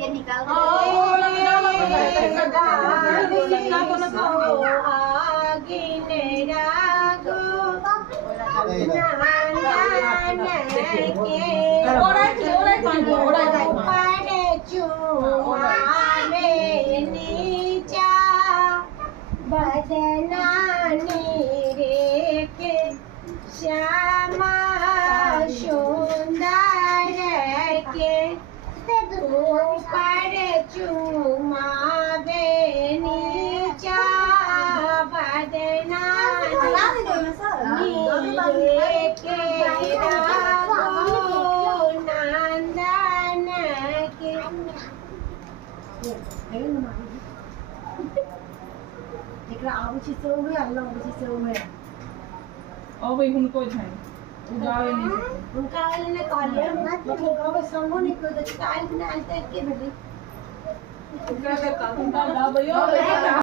ये निकाल श्यामा सुंदर के ऊपर चुमा बेनीचा बदना के नंदन के उनको उनका ने कहलिए मतलब संगो नहीं कोई तो काल ना आते के भेली उनका